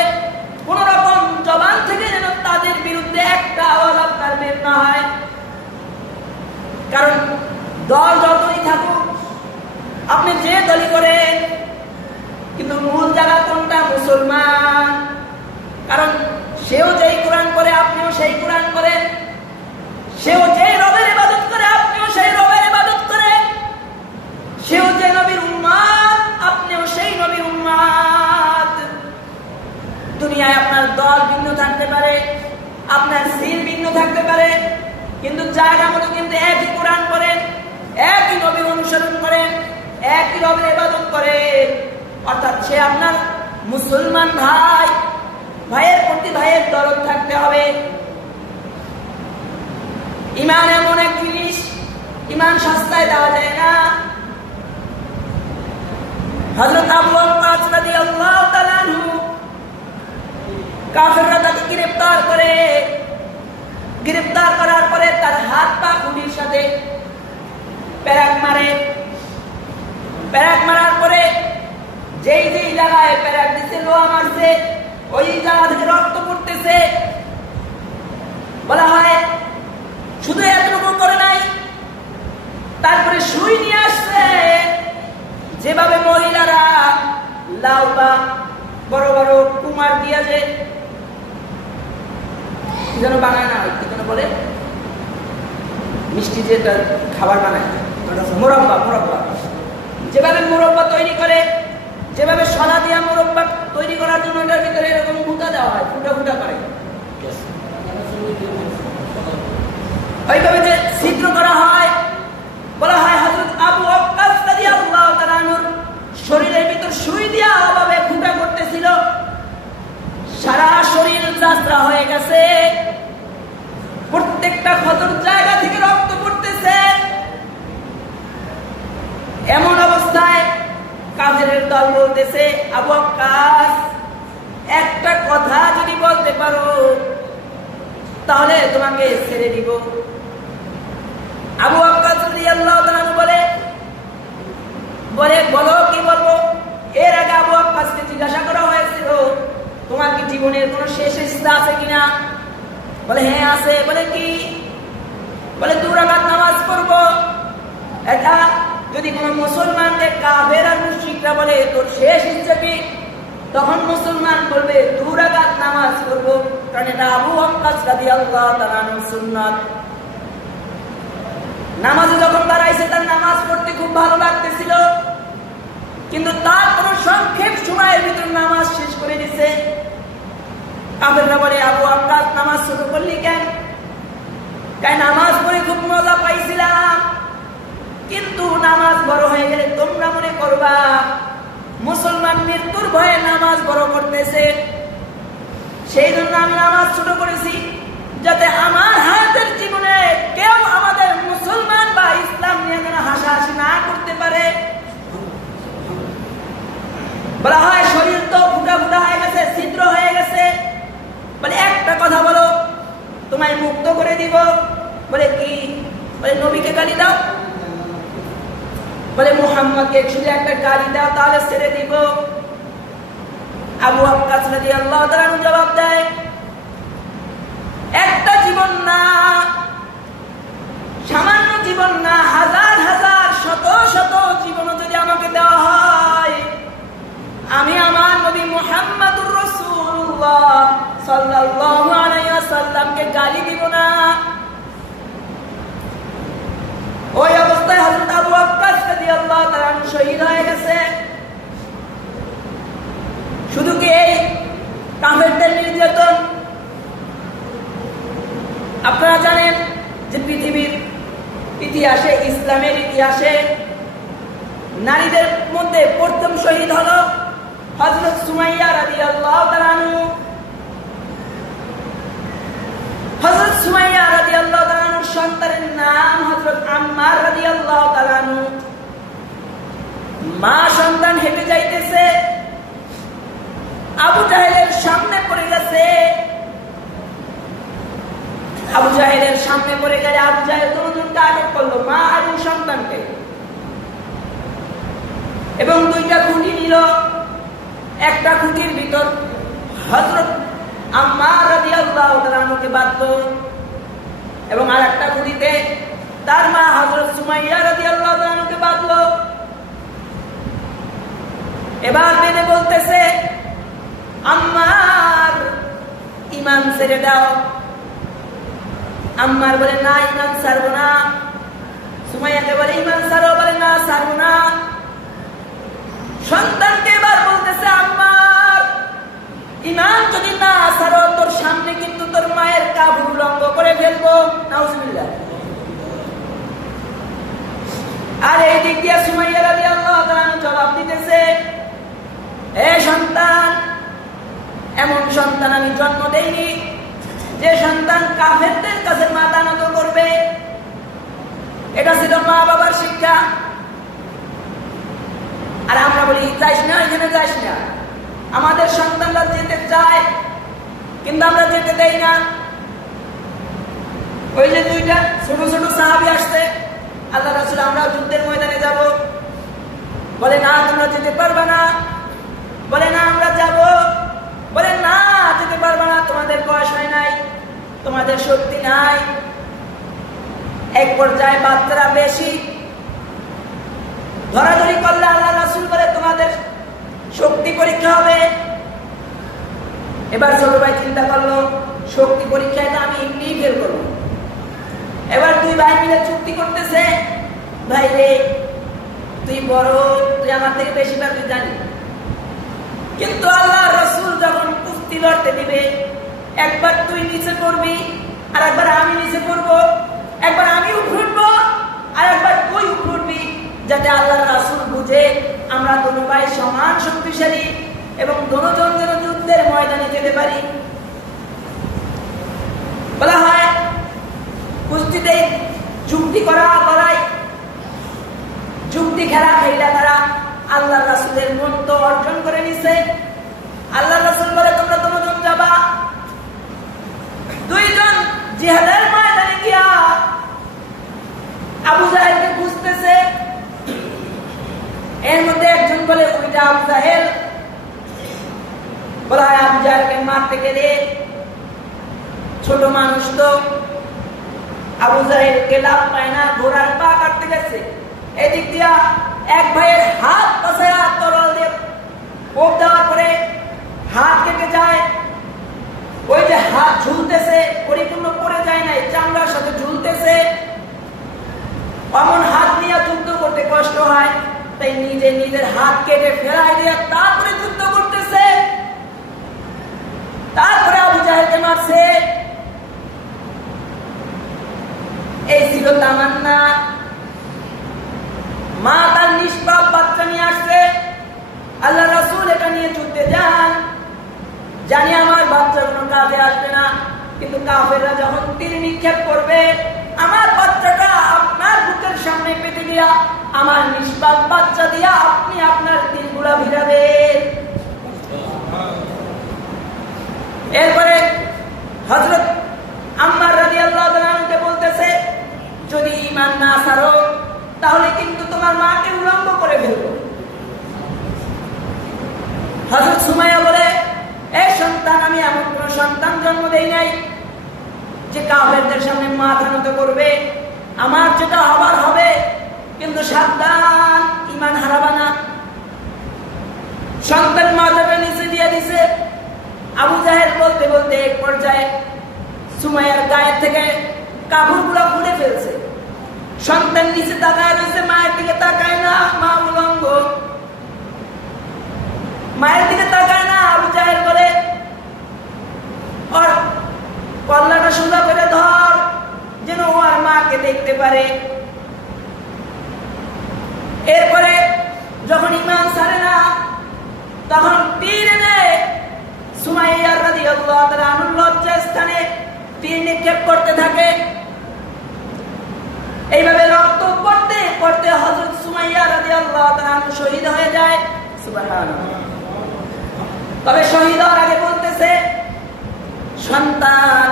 কোন রকম জবান থেকে যেন তাদের বিরুদ্ধে একটা আওয়াজ আপনার বের না হয়। কারণ দল যতই থাকুক, আপনি যে দলই করেন, কিন্তু মূল জায়গা কোনটা? মুসলমান। কারণ সেও যেই কোরআন করে আপনিও সেই কোরআন করেন, সেও যেই রবের ইবাদত করে আপনিও সেই রবের ইবাদত করেন, সেও যে নবীর উম্মত আপনিও সেই নবীর উম্মত। দুনিয়ায় আপনার দল ভিন্ন থাকতে পারে, আপনার সিল ভিন্ন থাকতে পারে, কিন্তু জায়গা মতো কিন্তু একই কোরআন করেন, একই নবীর অনুসরণ করেন, একই রবের ইবাদত করেন। অর্থাৎ সে আপনার মুসলমান ভাই, ভাইয়ের প্রতি ভাইয়ের দরদ থাকতে হবে। ঈমান এমন এক জিনিস, ঈমান সস্তায় দেওয়া যায় না। হযরত আবু ওয়াক্কাস রাদিয়াল্লাহু তাআলা আনহু, কাফেররা তাকে গ্রেফতার করে, গ্রেফতার করার পরে তার হাত পা খুঁটির সাথে প্যারাক মারে। প্যারাক মারার পরে যেই যেই জায়গায় প্যারাক দিতে লোহা মারছে, ওই জায়গা থেকে রক্ত পড়তেছে। বলা হয় শুধু এতটুকু করে নাই, তারপরে সুই নিয়ে আসছে। যেভাবে মহিলারা লাউ বা বড় বড় কুমার দিয়া যে যেন বানায় না, কি যেন বলে, মিষ্টি যে খাবার বানায়, মোরব্বা। মোরব্বা যেভাবে মোরব্বা তৈরি করে, যেভাবে সলা দিয়া মোরব্বা তৈরি করার জন্য এটার ভিতরে এরকম ফুটা দেওয়া হয়, ফুটা ফুটা করে, ওইভাবে যে ছিদ্র করা হয়। বলা হয় হযরত আবু ওয়াক্কাস রাদিয়াল্লাহু তাআলা আনহুর শরীরের ভিতর সুই দিয়া ওভাবে ফুটা করতেছিল, সারা শরীর যাত্রা হয়ে গেছে, প্রত্যেকটা ক্ষতর জায়গা থেকে রক্ত পড়তেছে। এমন অবস্থায় কাফেরের দল বলতেছে, আবু ওয়াক্কাস, একটা কথা যদি বলতে পারো তাহলে তোমাকে ছেড়ে দিব। আবু ওয়াক্কাস রাদিয়াল্লাহু তাআলা বলে বলো কি বলবো। এর আগে আবু ওয়াক্কাসকে জিজ্ঞাসা করা হয়েছিল, তোমার কি জীবনের কোনো শেষ ইচ্ছা আছে কিনা? বলে হ্যাঁ আছে। বলে কি? বলে 2 রাকাত নামাজ পড়বো। এটা যদি কোনো মুসলমানকে কাফের আর মুশরিকরা বলে তোর শেষ ইচ্ছা কি, তখন মুসলমান বলবে 2 রাকাত নামাজ পড়বো, কারণ এটা আবু ওয়াক্কাস রাদিয়াল্লাহু তাআলা আনহুর সুন্নাত। নামাজে যখন দাঁড়াইছে তার নামাজ পড়তে খুব ভালো লাগতেছিল, কিন্তু তার কোনো সংক্ষেপ সময়ের ভিতর নামাজ শেষ করে দিছে। কাফেররা বলে, আবু ওয়াক্কাস নামাজ শুরু করলি কেন? নামাজ পড়ে খুব মজা পাইছিলাম, কিন্তু নামাজ বড় হয়ে গেলে তোমরা মনে করবা মুসলমান মৃত্যুর ভয়ে নামাজ বড় করতেছে, সেই জন্য আমি নামাজ ছোট করেছি, যাতে আমার হায়াতের জীবনে কেউ আমাদের মুসলমান বা ইসলাম নিয়ে যেন হাসাহাসি না করতে পারে। বলা হয় শরীর তো ফুটা ফুটা হয়ে গেছে, ছিদ্র হয়ে গেছে। বলে একটা কথা বলো, তোমায় মুক্ত করে দিব। বলে কি? বলে নবীকে গালি দাও। বলে মুহাম্মদকে শুধু একটা গালি দাও, তাহলে ছেড়ে দিব। আবু ওয়াক্কাস রাদিয়াল্লাহু তাআলা জবাব দেয়, একটা জীবন না, সামান্য জীবন না, হাজার হাজার শত শত জীবন যদি আমাকে দেওয়া হয়, আমি আমার নবী মুহাম্মদুর রাসূলুল্লাহ সাল্লাল্লাহু আলাইহি ওয়াসাল্লামকে গালি দিব না। ওই অবস্থায় হযরত আবু ওয়াক্কাস রাদিয়াল্লাহু তাআলা শহীদ হয়ে গেছে। শুধু কি এই কাফেরদের নির্যাতন? আপনারা জানেন যে পৃথিবীর ইতিহাসে, ইসলামের ইতিহাসে নারীদের মধ্যে প্রথম শহীদ হলো হযরত সুমাইয়া রাদিয়াল্লাহু তাআলা আনহু। হযরত সুমাইয়া রাদিয়াল্লাহু তাআলা আনহুর সন্তানের নাম হযরত আম্মার রাদিয়াল্লাহু তাআলা আনহু। মা সন্তান হেঁটে যাইতেছে, আবু জাহেলের সামনে পড়ে গেছে। আবু জাহেলের সামনে পড়ে গেলে আবু জাহেল দুজনকে আটক করলো, মা এবং সন্তানকে, এবং দুইটা খুঁটি নিল। একটা খুঁটির ভিতর হযরত আম্মার রাদিয়াল্লাহু তাআলা আনহুকে বাঁধলো, এবং আরেকটা খুঁটিতে তার মা হযরত সুমাইয়া রাদিয়াল্লাহু তাআলা আনহুকে বাঁধলো। এবার বেঁধে বলতেছে, আম্মার ঈমান ছেড়ে দাও। আম্মার বলে, না, ঈমান ছাড়বো না। সুমাইয়াকে বলে, ঈমান ছাড়ো, বলে না, ছাড়বো না। সন্তানকে এবার বলতেছে, আম্মার ঈমান যদি না ছাড়ো, তোর সামনে কিন্তু তোর মায়ের কাপড় উলঙ্গ করে ফেলবো। নাউজুবিল্লাহ। আর এই দিক দিয়ে সুমাইয়া রাদিয়াল্লাহু তাআলা জবাব দিতেছে, এ সন্তান, এমন সন্তান আমি জন্ম দেইনি যে সন্তান কাফেরদের কাছে মাথা নত করবে। এটা ছিল মা বাবার শিক্ষা। আর আমরা বলি, যাইস না, এখানে যাইস না। আমাদের সন্তানরা যেতে চায়, কিন্তু আমরা যেতে দেই না। ওই যে দুইটা ছোট ছোট সাহাবী আসছে, আল্লাহ রাসূল, আমরা যুদ্ধের ময়দানে যাব। বলে, না, তোমরা যেতে পারবে না। বলে, না, আমরা যাব। বলে, না, যেতে পারবে না, তোমাদের বয়স হয় নাই, তোমাদের শক্তি নাই। এক পর্যায়ে বাচ্চারা বেশি ধরাধরি করলে আল্লাহ রাসূল বলে, তোমাদের শক্তি পরীক্ষা হবে। এবার ছোট ভাই চিন্তা করলো, শক্তি পরীক্ষায় তো আমি এমনিই ফেল করবো। এবার দুই ভাই মিলে চুক্তি করতেছে, ভাই রে, তুই বড়, তুই আমার থেকে বেশি পারবি জানি, কিন্তু আল্লাহ রাসূল যখন কুস্তি লড়তে দিবে, একবার তুই নিচে পড়বি, আর একবার আমি নিচে পড়বো, একবার আমি উপরে উঠবো, আর একবার তুই উপরে উঠবি, যাতে আল্লাহ রাসূল বুঝে আমরা দুই ভাই সমান শক্তিশালী এবং দুজন যেন যুদ্ধের ময়দানে যেতে পারি। বলা হয়, কুস্তিতে যুক্তি করা লড়াই, যুক্তি খেলা খেলা তারা আল্লাহ রাসূলের মন তো অর্জন করে নিছে। আল্লাহ রাসূল বলে, তোমরা দুজন যাবা। দুইজন জিহাদের ময়দানে গিয়া আবু জাহেলকে খুঁজতেছে। এর মধ্যে একজন বলে, ওইটা আবু জাহেল। বলা হয়, আবু জাহেলকে মারতে গেলে ছোট মানুষ তো, আবু জাহেলকে লাভ পায় না, ঘোড়ার পা কাটতে গেছে। এদিক দিয়া এক ভাইয়ের হাত পাশায়া তরল দিয়ে কোপ দেওয়ার পরে হাত কেটে যায়। ওই যে হাত ঝুলতেছে, পরিপূর্ণ পড়ে যায় নাই, চামড়ার সাথে ঝুলতেছে। অমন হাত নিয়ে যুদ্ধ করতে কষ্ট হয়, তাই নিজে নিজের হাত কেটে ফেলাই দিয়ে তারপরে যুদ্ধ করতেছে। তারপরে আবু জাহেলকে মারছে। এই ছিল তামান্না। মা তার নিষ্পাপ বাচ্চা নিয়ে আসছে, আল্লাহ রাসূল এটা নিয়ে যুদ্ধে যান। জানি আমার বাচ্চা কোনো কাজে আসবে না, কিন্তু কাফেররা যখন তীর নিক্ষেপ করবে, আমার বাচ্চাটা আপনার বুকের সামনে পেতে দিয়া, আমার নিষ্পাপ বাচ্চা দিয়া আপনি আপনার তীরগুলা ভিড়াবেন। এরপরে হযরত আম্মার রাদিয়াল্লাহু তাআলা আনহুকে বলতেছে, যদি ঈমান না ছাড়ো, তাহলে কিন্তু তোমার মাকে উলঙ্গ করে ফেলবো। হযরত সুমাইয়া বলে, এই আমি এমন কোন সন্তান জন্ম দেই নাই যে কাফেরদের সামনে মাথা নত করবে। আমার যেটা হবার হবে, কিন্তু সাবধান, ঈমান হারাবা না। সন্তান মাথাটা নিচে দিয়ে দিছে। আবু জাহেল বলতে বলতে এক পর্যায়ে সুমাইয়ার গায়ের থেকে কাপড়গুলো খুলে ফেলছে। সন্তান নিচে তাকায় রয়েছে, মায়ের দিকে তাকায় না। মা উলঙ্গ, মায়ের দিকে তাকায় না। আবু জাহেল বলে, ওর কল্লাটা সোজা করে ধর, যেন ও আর মাকে দেখতে পারে। এরপরে যখন ঈমান ছাড়ে না, তখন তীর এনে সুমাইয়া রাদিয়াল্লাহু তাআলা আনহুর লজ্জাস্থানে তীর নিক্ষেপ করতে থাকে। এইভাবে রক্ত পড়তে পড়তে হযরত সুমাইয়া রাদিয়াল্লাহু তাআলা আনহু শহীদ হয়ে যায়। সুবহানাল্লাহ। তবে শহীদ হওয়ার আগে বলতেছে, সন্তান,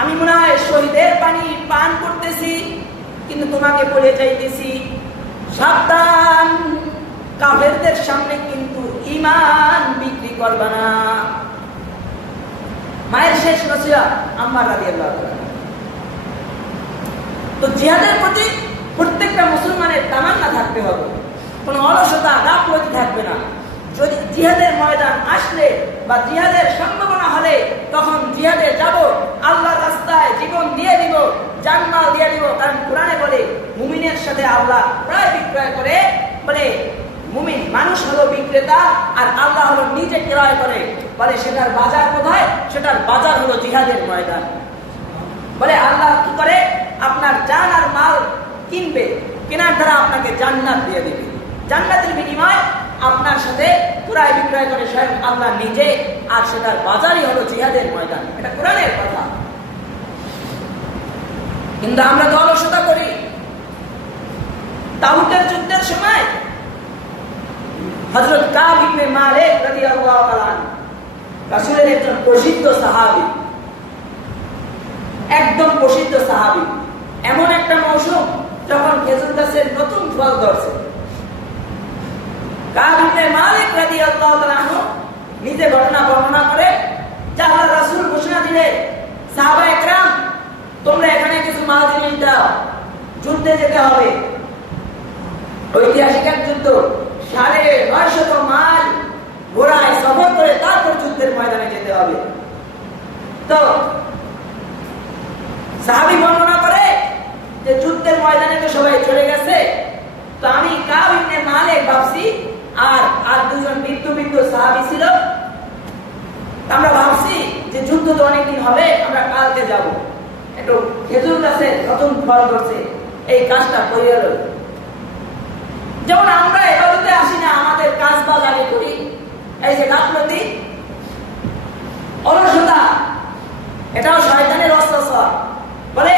আমি মনে হয় শহীদের পানি পান করতেছি, কিন্তু তোমাকে বলে যাইতেছি, সাবধান, কাফেরদের সামনে কিন্তু ঈমান বিক্রি করবা না। মায়ের শেষ নসিহত আম্মা রাদিয়াল্লাহু তাআলা। তো জিহাদের প্রতি প্রত্যেকটা মুসলমানের তামান্না থাকতে হবে, কোনো অলসতা গাফলতি থাকবে না। যদি জিহাদের ময়দান আসলে বা জিহাদের সম্ভাবনা হলে তখন জিহাদে যাব, আল্লাহর রাস্তায় জীবন দিয়ে দিব, জানমাল দিয়ে দিব। কারণ কোরআনে বলে মুমিনের সাথে আল্লাহ প্রায় বিক্রয় করে। বলে মুমিন মানুষ হলো বিক্রেতা আর আল্লাহ হলো নিজে ক্রয় করে। বলে সেটার বাজার কোথায়? সেটার বাজার হলো জিহাদের ময়দান। বলে আল্লাহ কি করে? আপনার জান আর মাল কিনবে, কেনার দ্বারা আপনাকে জান্নাত দিয়ে দেবে। জান্নাতের বিনিময় আপনার সাথে ক্রয় বিক্রয় করে স্বয়ং আল্লাহ নিজে, আর সেটার বাজারই হলো জিহাদের ময়দান। এটা কোরআনের কথা। কিন্তু আমরা তো অলসতা করি। তাবুকের যুদ্ধের সময় হযরত কাব ইবনে মালিক রাদিয়াল্লাহু তাআলা রাসূলের একজন প্রসিদ্ধ সাহাবী, একদম প্রসিদ্ধ সাহাবী। এমন একটা মৌসুম যখন খেজুর গাছের নতুন ফল ধরছে। কাব ইবনে মালিক রাদিয়াল্লাহু তাআলা নিজে ঘটনা বর্ণনা করে যে আল্লাহর রাসূল ঘোষণা দিলে, সাহাবা একরাম, তোমরা এখানে কিছু মাল জিনিস দাও, যুদ্ধে যেতে হবে। ঐতিহাসিক এক যুদ্ধ, ৯৫০ মাইল ঘোড়ায় সফর করে তারপর যুদ্ধের ময়দানে যেতে হবে। তো সাহাবী বর্ণনা করে যে যুদ্ধের ময়দানে তো সবাই চলে গেছে, তো আমি কাব ইবনে মালিক ভাবছি, আর দুজন বৃদ্ধ সাহাবী ছিল। আমরা ভাবছি যে যুদ্ধ তো অনেকদিন হবে, আমরা কালকে যাব। একটু খেজুর গাছে নতুন ফল ধরছে, এই কাজটা করে গেল। যেমন আমরা এবারতে আসি না, আমাদের কাজ বাজ আগে করি। এই যে গাফলতি, অলসতা, এটাও শয়তানের ওয়াসওয়াসা। বলে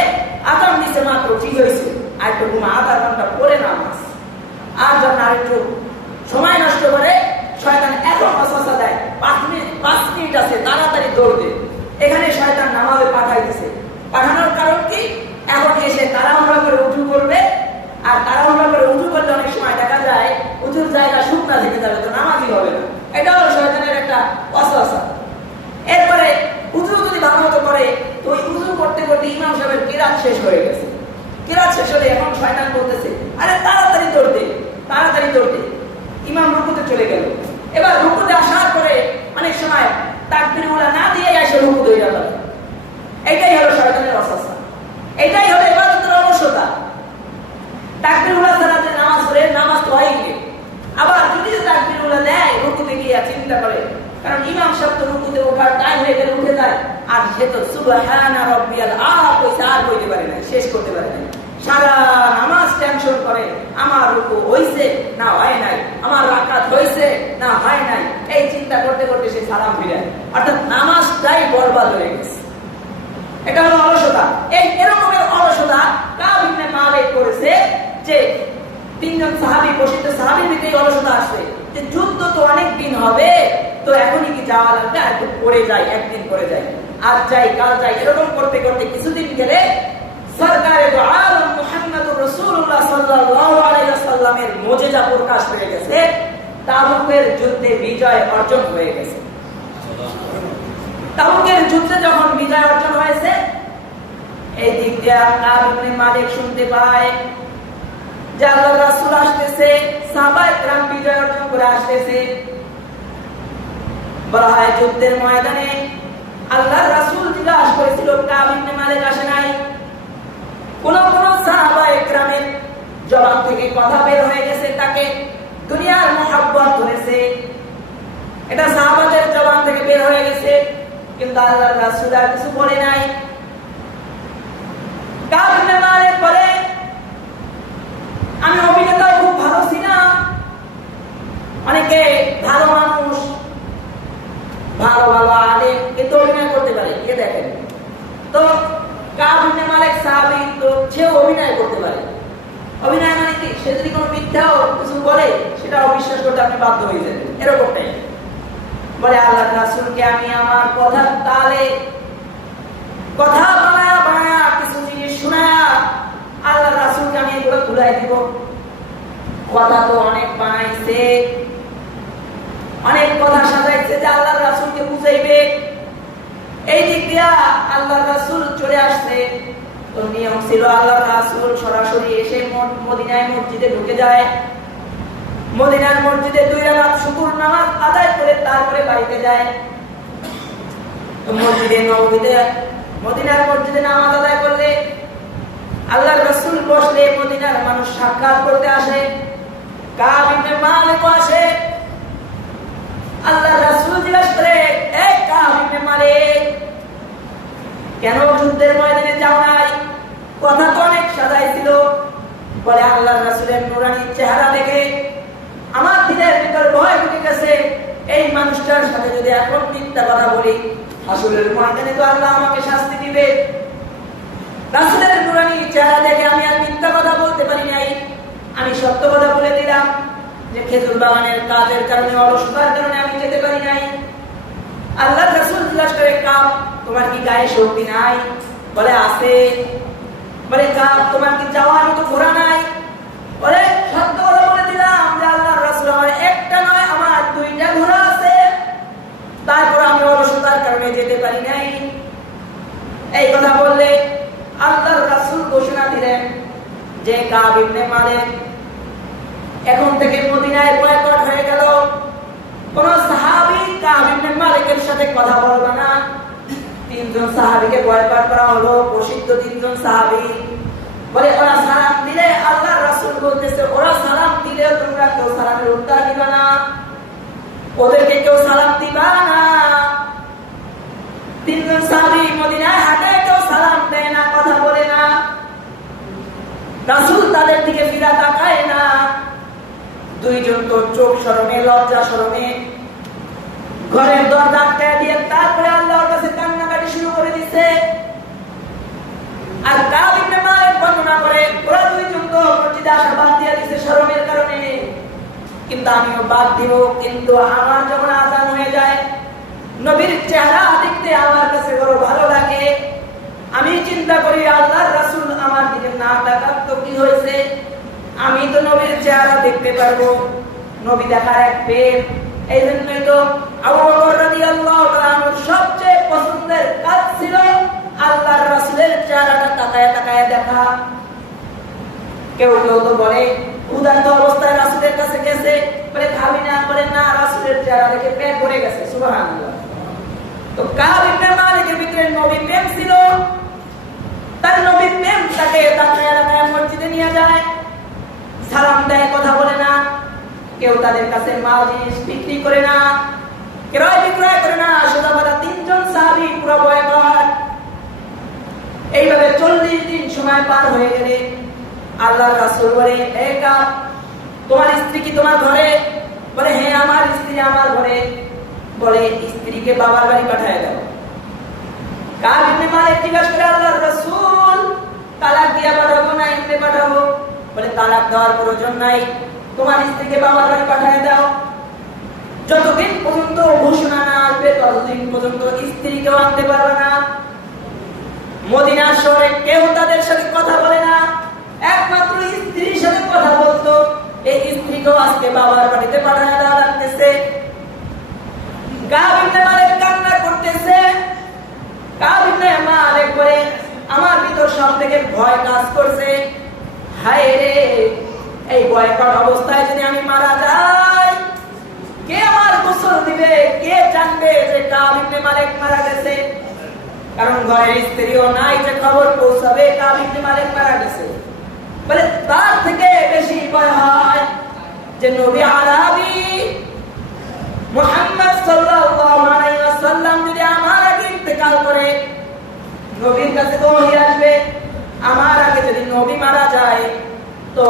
আদাম নিচে মাত্র ঠিক হয়েছে, আর একটু ঘুমা, আধা ঘন্টা পরে নামাজ। আর যখন আরেকটু সময় নষ্ট করে শয়তান এখন ওয়াসওয়াসা দেয়, 5 মিনিট আছে, তাড়াতাড়ি দৌড় দে। এখানে শয়তান নামাজে পাঠাই দিছে। পাঠানোর কারণ কি? এখন এসে তাড়াহুড়া করে উজু করবে, আর তাড়াহুড়া করে উজু করলে অনেক সময় দেখা যায় উজুর জায়গা শুকনা থেকে যাবে, তো নামাজই হবে না। এটাও শয়তানের একটা ওয়াসওয়াসা। এরপরে উজু যদি ভালো মতো করে, তো ওই উজু করতে করতে ইমাম সাহেবের কিরাত শেষ হয়ে গেছে। কিরাত শেষ হলে এখন শয়তান বলতেছে, আরে তাড়াতাড়ি দৌড় দে, তাড়াতাড়ি দৌড় দে। ইমাম রুকুতে চলে গেল। এবার রুকুতে আসার পরে অনেক সময় তাকবীর ওলা না দিয়ে এসে রুকু ধরে গেল। এটাই হলো শয়তানের ওয়াসওয়াসা, এটাই হলো ইবাদতের অলসতা। তাকবীর ওলা ছাড়া যে নামাজ পড়ে, নামাজ তো হয়নি। আবার যদি তাকবীর ওলা দেয়, রুকুতে গিয়ে চিন্তা করে, কারণ ইমাম সাহেব তো রুকুতে ওঠার টাইম হয়ে গেলে উঠে যায়, আর সে তো সুবহানা রাব্বিয়াল আলা কইছে, আর কইতে পারে না, শেষ করতে পারে না। সারা নামাজ টেনশন করে, আমার রুকু হইছে না হয় নাই, আমার রাকাত হইছে না হয় নাই, এই চিন্তা করতে করতে সে সালাম ফিরায়। অর্থাৎ নামাজটাই বরবাদ হয়ে গেছে। এটা হলো অলসতা। এই এরকমের অলসতা কাব ইবনে মালিক করেছে যে 3 জন সাহাবী, প্রসিদ্ধ সাহাবীর ভিতরে অলসতা আসছে যে যুদ্ধ তো অনেক দিন হবে, তো এখনই কি যাওয়া লাগবে, আর একটু পরে যাই, একদিন পরে যাই, আজ যাই কাল যাই, এরকম করতে করতে কিছুদিন গেলে সরকারে দো আলম মুহাম্মদুর রাসূলুল্লাহ সাল্লাল্লাহু আলাইহি ওয়াসাল্লামের মুজিজা প্রকাশ হয়ে গেছে। তাবুকের যুদ্ধে বিজয় অর্জন হয়ে গেছে। তাবুকের যুদ্ধে যখন বিজয় অর্জন হয়েছে, এই দিক দিয়ে কাব ইবনে মালিক শুনতে পায় যে আল্লাহর রাসূল আসতেছে, সাহাবায়ে কেরাম বিজয় অর্জন করে আসতেছে। বলা হয় যুদ্ধের ময়দানে আল্লাহর রাসূল জিজ্ঞাসা করেছিল, কাব ইবনে মালিক আসে নাই? কোন কোন সাহাবায়ে কেরামের জবান থেকে কথা বের হয়ে গেছে, তাকে দুনিয়ার মহব্বত ধরেছে, এটা সাহাবাদের জবান থেকে বের হয়ে গেছে, কিন্তু আল্লাহর রাসূল আর কিছু বলে নাই। কাব ইবনে মালিক বলে, আমি অভিনেতা খুব ভালো ছিলাম, অনেকে ভালো মানুষ, ভালো ভালো আলেম কিন্তু অভিনয় করতে পারে, কে দেখেন তো কাব ইবনে মালিক সাহাবী, তো সে অভিনয় করতে পারে। অভিনয় মানে কি? সে যদি কোনো মিথ্যাও কিছু বলে সেটা অবিশ্বাস করতে আপনি বাধ্য হয়ে যাবেন, এরকমটাই। বলে আল্লাহর রাসূলকে আমি আমার কথার তালে কথা বানায়া বানায়া কিছু জিনিস শোনায়া আল্লাহর রাসূলকে আমি এগুলো ভুলাই দিব। কথা তো অনেক বানাইছে, অনেক কথা সাজাইছে যে আল্লাহর রাসূলকে বুঝাইবে। এই দিক দিয়া আল্লাহর রাসূল চলে আসছে, তো নিয়ম ছিল আল্লাহর রাসূল সরাসরি এসে মদিনায় মসজিদে ঢুকে যায়, মদিনার মসজিদে 2 রাকাত শুকর নামাজ আদায় করে তারপরে বাড়িতে যায়। তো মসজিদে নববীতে মদিনার মসজিদে নামাজ আদায় করলে আল্লাহর রাসূল বসলে মদিনার মানুষ সাক্ষাৎ করতে আসে, কাব ইবনে মালিক আসে। আল্লাহর রাসূল জিজ্ঞাসা করে, এই কাব ইবনে মালিক, কেন যুদ্ধের ময়দানে যাও নাই? কথা তো অনেক সাজাইছিল। বলে আল্লাহর রাসূলের নূরানী চেহারা দেখে আমার দিলের ভিতর ভয় ঢুকে গেছে, এই মানুষটার সাথে যদি এখন মিথ্যা কথা বলি, হাসরের ময়দানে তো আল্লাহ আমাকে শাস্তি দিবে। রাসূলের নূরানী চেহারা দেখে আমি আর মিথ্যা কথা বলতে পারি নাই, আমি সত্য কথা বলে দিলাম যে খেজুর বাগানের কাজের কারণে, অলসতার কারণে আমি যেতে পারি নাই। আল্লাহর রাসূল জিজ্ঞাসা করে, কাব তোমার কি গায়ে শক্তি নাই? বলে আছে। বলে কাব তোমার কি যাওয়ার মতো ঘোড়া নাই? বলে সত্য কথা বলে দিলাম যে আল্লাহর রাসূল আমার একটা নয় আমার 2টা ঘোড়া আছে, তারপর আমি অলসতার কারণে যেতে পারি নাই। এই কথা বললে আল্লাহর রাসূল ঘোষণা দিলেন যে কাব ইবনে মালিক এখন থেকে মদিনায় বয়কট হয়ে গেল, কোন সাহাবী কাব ইবনে মালিকের সাথে কথা বলবে না। 3 জন সাহাবীকে বয়কট করা হলো, প্রসিদ্ধ 3 জন সাহাবী। বলে ওরা সালাম দিলে, আল্লাহর রাসূল বলতেছে ওরা সালাম দিলে তোমরা কেউ সালামের উত্তর দিবা না, ওদেরকে কেউ সালাম দিবা না। 3 জন সাহাবী মদিনায় হাঁটে, কেউ সালাম দেয় না, কথা বলে না, রাসূল তাদের দিকে ফিরা তাকায় না। 2 জন তো চোখ শরমে, লজ্জা শরমে ঘরের দরজা আটকায় দিয়ে তারপরে আল্লাহর কাছে কান্নাকাটি শুরু করে দিচ্ছে। আর কাব ইবনে মালিক বর্ণনা করে ওরা 2 জন তো মসজিদে আসা বাদ দিয়ে দিচ্ছে শরমের কারণে, কিন্তু আমিও বাদ দিব, কিন্তু আমার যখন আযান হয়ে যায় নবীর চেহারা দেখতে আমার কাছে বড় ভালো লাগে। আমি চিন্তা করি আল্লাহর রাসূল আমার দিকে না তাকাত তো কি হয়েছে, আমি তো নবীর চেহারা দেখতে পারবো, নবী দেখার এক প্রেম। এই জন্যই তো আবু বকর রাদিয়াল্লাহু তাআলা সবচেয়ে পছন্দের কাজ ছিল আল্লাহর রাসূলের চেহারাটা তাকায় তাকায় দেখা। কেউ কেউ তো বলে উদান্ত অবস্থায় রাসূলের কাছে গেছে, বলে খাবি না, বলে না রাসূলের চেহারা দেখে পেট ভরে গেছে। সুবহানাল্লাহ। তো কাব ইবনে মালিকের ভিতরে নবী প্রেম ছিল, তার নবী প্রেম তাকে তাকায় তাকায় মসজিদে নিয়ে যায়, সালাম দেয়, কথা বলে না, কেউ তাদের কাছে মাল জিনিস বিক্রি করে না, ক্রয় বিক্রয় করে না। সোজাবাদা 3 জন সাহাবী পুরো বয়কট। এইভাবে 40 দিন সময় পার হয়ে গেলে আল্লাহর রাসূল বলে, হে কাব তোমার স্ত্রী কি তোমার ঘরে? বলে হ্যাঁ আমার স্ত্রী আমার ঘরে। বলে স্ত্রীকে বাবার বাড়ি পাঠিয়ে দাও। কাব ইবনে মালিক জিজ্ঞাসা করে, আল্লাহর রাসূল তালাক দিয়া পাঠাবো না এমনি পাঠাবো? বলে তালাক দেওয়ার প্রয়োজন নাই, তোমার স্ত্রীকে বাবার বাড়ি পাঠিয়ে দাও। যতদিন পর্যন্ত ঘোষণা না আসবে ততদিন পর্যন্ত স্ত্রীকেও আনতে পারবে না। মদিনার শহরে কেউ তাদের সাথে কথা বলে না, একমাত্র স্ত্রীর সাথে কথা বলতো। এই স্ত্রীকেও আজকে বাবার বাড়িতে পাঠিয়ে দেওয়া লাগতেছে। কাব ইবনে মালিক কান্না করতেছে, কাব ইবনে মালিক বলে, আমার ভিতর সবথেকে ভয় কাজ করছে, হায় রে এই বয়কট অবস্থায় যদি আমি মারা যাই, কে আমার গোসল দিবে, কে জানবে যে কাব ইবনে মালিক মারা গেছে? কারণ ঘরের স্ত্রীও নাই যে খবর পৌঁছাবে কাব ইবনে মালিক মারা গেছে। বলে তার থেকে বেশি ভয় হয় যে নবী আরবি মুহাম্মদ সাল্লাল্লাহু আলাইহি ওয়াসাল্লাম যদি আমার আগে ইন্তেকাল করে, নবীর কাছে তো ওহী আসবে, আমার আগে যদি নবী মারা যায়, তো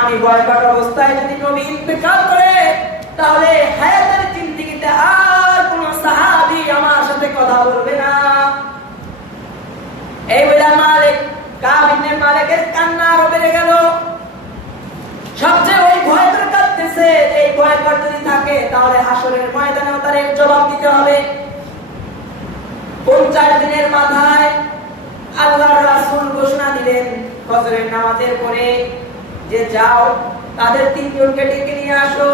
আমি বয়কট অবস্থায় যদি নবী ইন্তেকাল করে, তাহলে হায়াতের জিন্দেগিতে আর কোন সাহাবী আমার সাথে কথা বলবে না। এই বলে মালিক, কাব ইবনে মালিকের কান্না আরো বেড়ে গেল। সবচেয়ে ওই ভয় করে কাঁদতেছে, এই বয়কট যদি থাকে তাহলে হাসরের ময়দানেও তার জবাব দিতে হবে। 50 দিনের মাথায় আল্লাহর রাসূল ঘোষণা দিলেন ফজরের নামাজের পরে যে যাও তাদের 3 জনকে ডেকে নিয়ে আসো,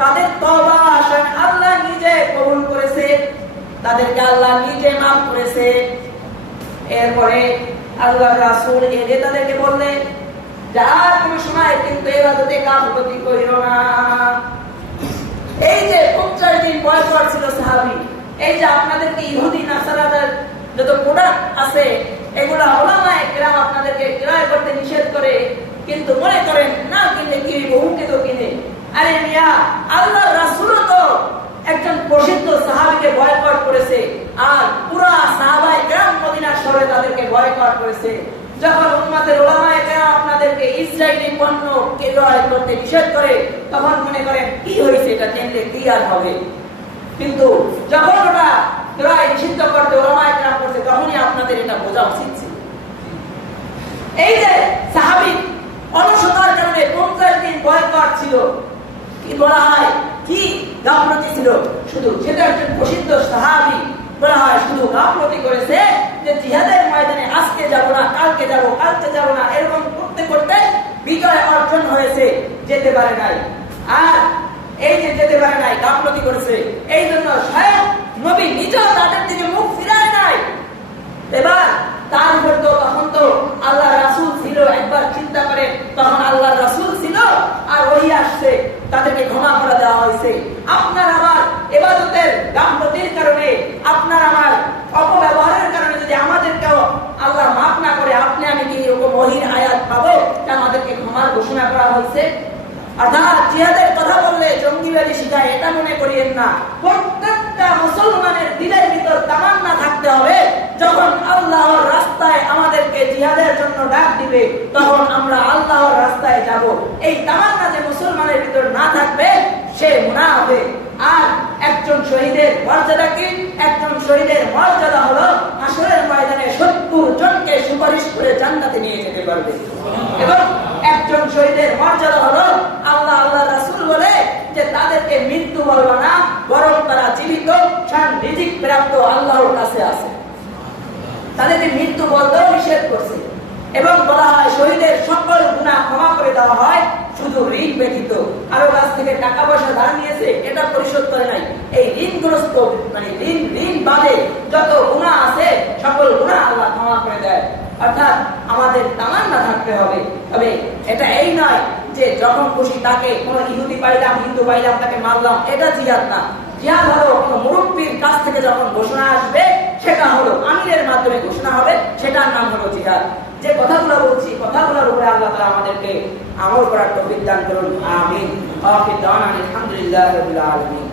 তাদের তওবা আসেন আল্লাহ নিজে কবুল করেছে, তাদেরকে আল্লাহ নিজে মাফ করেছে। এরপরে আল্লাহর রাসূল এসে তাদেরকে বললেন, যার কোন সময় কিন্তু ইবাদতে গাফলতি করিও না। এই যে 50 দিন বয়কট ছিল সাহাবী, এই যে আপনাদেরকে ইহুদি নাসারাদের যত প্রোডাক্ট আছে এগুলা উলামায়ে কেরাম আপনাদেরকে ক্রয় করতে নিষেধ করে, কিন্তু মনে করেন না কিনলে কি বহুকে তো কিনে। আরে মিয়া, আল্লাহর রাসূল তো একজন প্রসিদ্ধ সাহাবীকে বয়কট করেছে, আর পুরা সাহাবায়ে কেরাম মদিনা শহরে তাদেরকে বয়কট করেছে। যখন উম্মতের উলামায়ে কেরাম আপনাদেরকে ইসরায়েলি পণ্য ক্রয় করতে নিষেধ করে, তখন মনে করেন কি হয়েছে, এটা কিনলে কি আর হবে। কিন্তু যখন ওটা ক্রয় নিষিদ্ধ করতে উলামায়ে কেরাম করছে, তখনই আপনাদের এটা বোঝা উচিত ছিল। এই যে সাহাবী অলসতার কারণে 50 দিন বয়কট ছিল, কি বলা হয়, কি গাফলতি ছিল, শুধু সেটা একজন প্রসিদ্ধ সাহাবী বলা হয় শুধু গাফলতি করেছে যে জিহাদের ময়দানে আজকে যাব না, কালকে যাব, কালকে যাব না, এরকম করতে করতে বিজয় অর্জন হয়েছে, যেতে পারে নাই। আর এই যে যেতে পারে নাই, গাফলতি করেছে, এই জন্য স্বয়ং নবী নিজেও তাদের দিকে মুখ ফিরায় নাই। এবার তার উপর তো তখন তো আল্লাহ রাসূল ছিল, একবার চিন্তা করে, তখন আল্লাহ রাসূল ছিল আর ওহী আসছে, তাদেরকে ক্ষমা করে দেওয়া হয়েছে। আপনার আমার ইবাদতের গাফলতির কারণে, আপনার আমার অপব্যবহারের কারণে যদি আমাদেরকেও আল্লাহ মাফ না করে, আপনি আমি কি এরকম ওহীর আয়াত পাবো তা আমাদেরকে ক্ষমার ঘোষণা করা হয়েছে? অর্থাৎ জিহাদের কথা বললে জঙ্গিবাদী শিখায়, এটা মনে করিয়েন না। প্রত্যেকটা মুসলমানের দিলের ভিতর তামান্না থাকতে হবে, যখন আল্লাহর রাস্তায় আমাদেরকে জিহাদের জন্য ডাক দিবে, তখন আমরা আল্লাহর রাস্তায় যাব। এই তামান্না যে মুসলমানের ভিতর না থাকবে, সে মুনাফিক। আর একজন শহীদের মর্যাদা কি? একজন শহীদের মর্যাদা হলো হাসরের ময়দানে 70 জনকে সুপারিশ করে জান্নাতে নিয়ে যেতে পারবে। এবং একজন শহীদের মর্যাদা হলো আল্লাহ রাসূল বলে যে তাদেরকে মৃত্যু বলবো না, বরং তারা জীবিত রিজিক প্রাপ্ত আল্লাহর কাছে আছে, তাদেরকে মৃত্যু বলতেও নিষেধ করছে। এবং বলা হয় শহীদের সকল গুনাহ ক্ষমা করে দেওয়া হয়, শুধু ঋণ ব্যতীত। আরো কাছ থেকে টাকা পয়সা ধার নিয়েছে, এটা পরিশোধ করে নাই, এই ঋণগ্রস্ত মানে ঋণ বাদে যত গুনাহ আছে সকল গুনাহ আল্লাহ ক্ষমা করে দেয়। অর্থাৎ আমাদের তামান্না থাকতে হবে। তবে এটা এই নয় যে যখন খুশি তাকে, কোনো ইহুদি পাইলাম, হিন্দু পাইলাম, তাকে মারলাম, এটা জিহাদ না। জিহাদ হলো কোনো মুরব্বীর কাছ থেকে যখন ঘোষণা আসবে, সেটা হলো আমিরের মাধ্যমে ঘোষণা হবে, সেটার নাম হলো জিহাদ। যে কথাগুলো বলছি, কথাগুলোর উপরে আল্লাহ তাআলা আমাদেরকে আমল করার তৌফিক দান করুন। আমিন। আলহামদুলিল্লাহি রাব্বিল আলামিন।